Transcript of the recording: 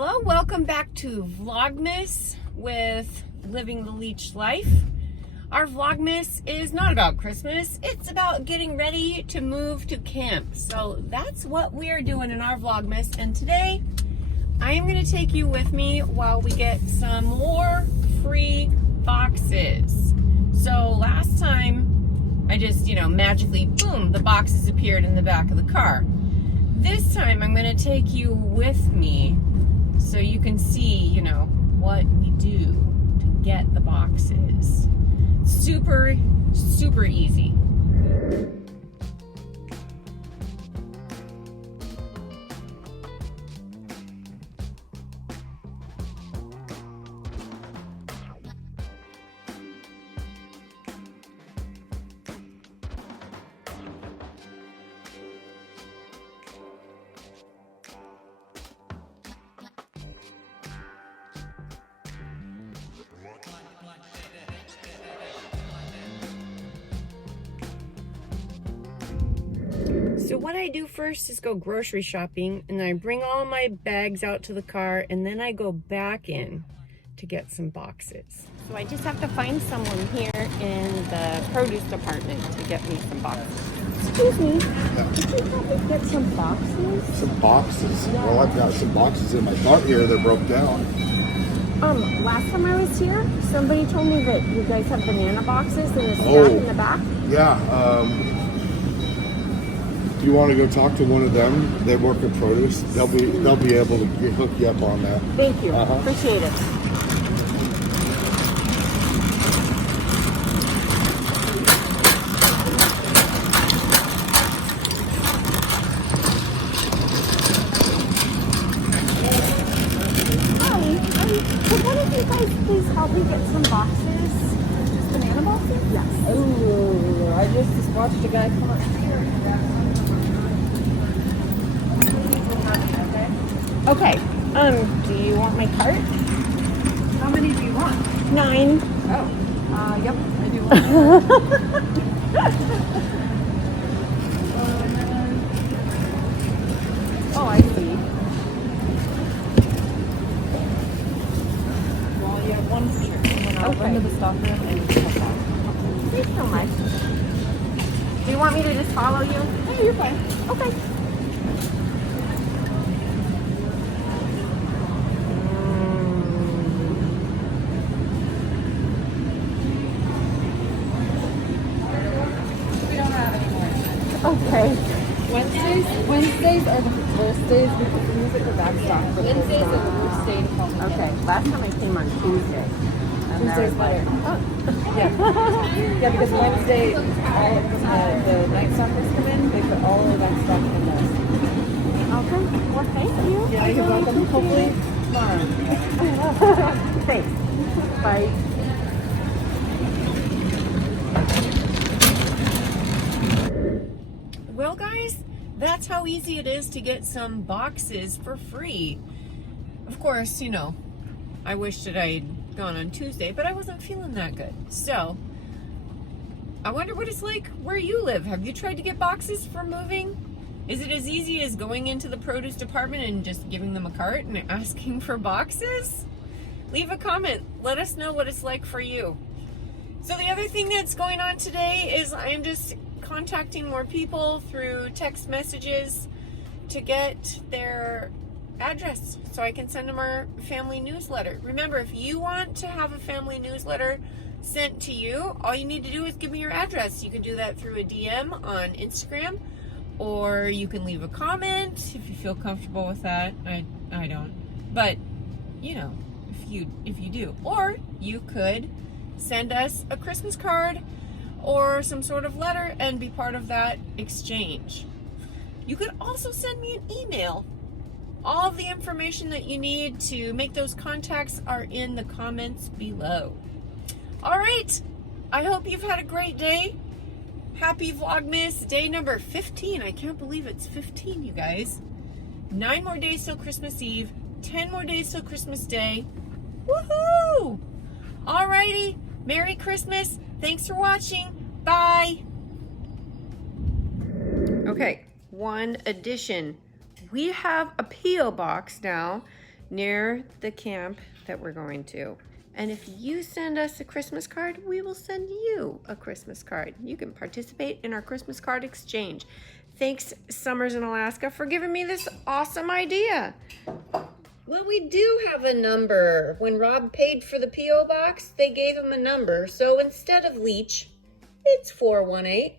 Hello, welcome back to Vlogmas with Living the Leach Life. Our Vlogmas is not about Christmas, it's about getting ready to move to camp. So that's what we are doing in our Vlogmas, and today I am going to take you with me while we get some more free boxes. So last time I just, magically, boom, the boxes appeared in the back of the car. This time I'm going to take you with me so you can see, what we do to get the boxes. Super, super easy. So what I do first is go grocery shopping, and then I bring all my bags out to the car, and then I go back in to get some boxes. So I just have to find someone here in the produce department to get me some boxes. Excuse me, could you help me get some boxes? Some boxes? Yeah. Well, I've got some boxes in my cart here that broke down. Last time I was here, somebody told me that you guys have banana boxes in the stack in the back. Yeah, do you want to go talk to one of them? They work at produce. They'll be able to hook you up on that. Thank you. Appreciate it. Could one of you guys please help me get some boxes? Just banana boxes? Yes. Oh, I just watched a guy come up here. Okay. Do you want my cart? How many do you want? 9. Oh, yep, I do want. Oh, I see. Well, you have one for sure. And then I'll run to the stock room and check that. Thanks so much. Do you want me to just follow you? Oh, you're fine. Okay. We don't have any more. Okay. Wednesdays are the first days because we use it for backstock. Wednesdays are the worst day to come. Okay. Last time I came on Tuesday. And Tuesday's better. Yeah, because Wednesday, all of the night stockers come in, they put all of that stock in there. Okay. Well, thank you. Yeah, you're welcome. Hopefully tomorrow. Thanks. Bye. Well, guys, that's how easy it is to get some boxes for free. Of course, I wish that I'd gone on Tuesday, but I wasn't feeling that good. So, I wonder what it's like where you live. Have you tried to get boxes for moving? Is it as easy as going into the produce department and just giving them a cart and asking for boxes? Leave a comment. Let us know what it's like for you. So the other thing that's going on today is I am just contacting more people through text messages to get their address so I can send them our family newsletter. Remember, if you want to have a family newsletter sent to you, all you need to do is give me your address. You can do that through a DM on Instagram, or you can leave a comment if you feel comfortable with that. I don't, but if you do, or you could send us a Christmas card or some sort of letter and be part of that exchange. You could also send me an email. All of the information that you need to make those contacts are in the comments below. All right, I hope you've had a great day. Happy Vlogmas, day number 15. I can't believe it's 15, you guys. 9 more days till Christmas Eve, 10 more days till Christmas Day. Woohoo! Alrighty, Merry Christmas. Thanks for watching. Bye. Okay, one addition. We have a P.O. box now near the camp that we're going to. And if you send us a Christmas card, we will send you a Christmas card. You can participate in our Christmas card exchange. Thanks, Summers in Alaska, for giving me this awesome idea. Well, we do have a number. When Rob paid for the P.O. box, they gave him a number. So instead of Leach, it's 418